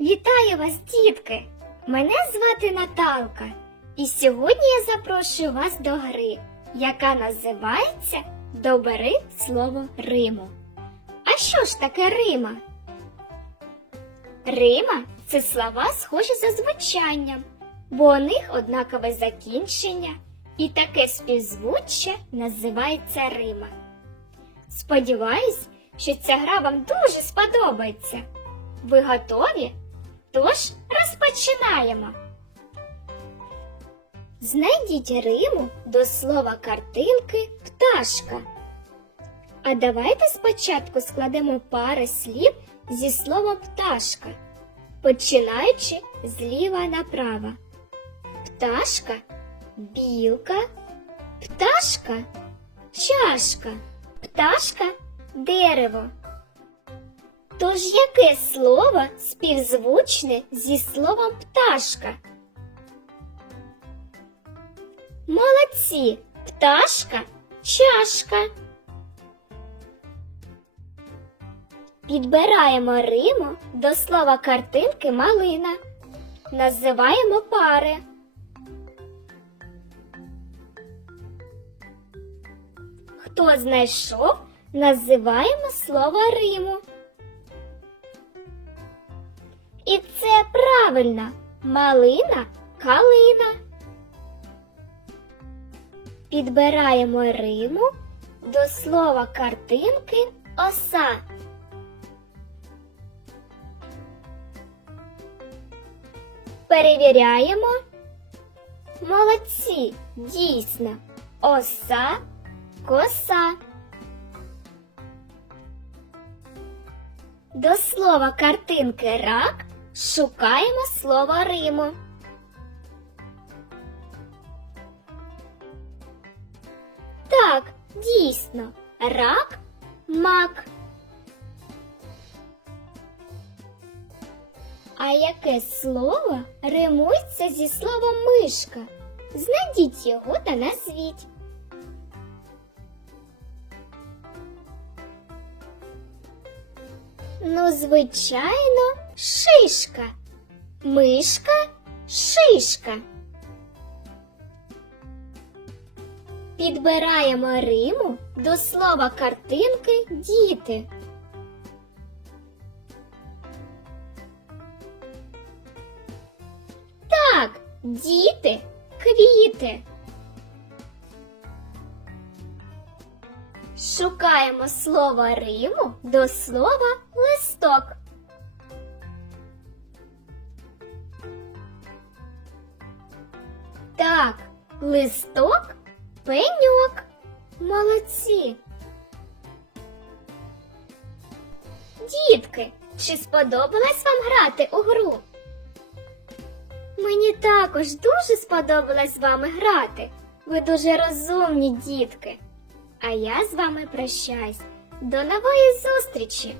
Вітаю вас, дітки! Мене звати Наталка, і сьогодні я запрошую вас до гри, яка називається Добери слово Риму. А що ж таке Рима? Рима це слова, схожі за звучанням, бо у них однакове закінчення, і таке співзвуччя називається Рима. Сподіваюсь, що ця гра вам дуже сподобається. Ви готові? Тож розпочинаємо. Знайдіть Риму до слова картинки пташка. А давайте спочатку складемо пари слів зі слова пташка, починаючи зліва направо. Пташка, білка, пташка, чашка, пташка, дерево. Тож яке слово співзвучне зі словом пташка? Молодці! Пташка, чашка. Підбираємо Риму до слова картинки малина. Називаємо пари. Хто знайшов, називаємо слово Риму. І це правильно. Малина калина. Підбираємо Риму до слова картинки оса. Перевіряємо. Молодці, дійсно. Оса, коса. До слова картинки рак шукаємо слово Риму. Так, дійсно, рак мак. А яке слово римується зі словом мишка? Знайдіть його та назвіть. Ну, звичайно, шишка. Мишка, шишка. Підбираємо Риму до слова картинки діти. Так, діти, квіти. Шукаємо слово Риму до слова листок. Так, листок, пеньок. Молодці. Дітки, чи сподобалось вам грати у гру? Мені також дуже сподобалось з вами грати. Ви дуже розумні дітки. А я з вами прощаюсь. До нової зустрічі!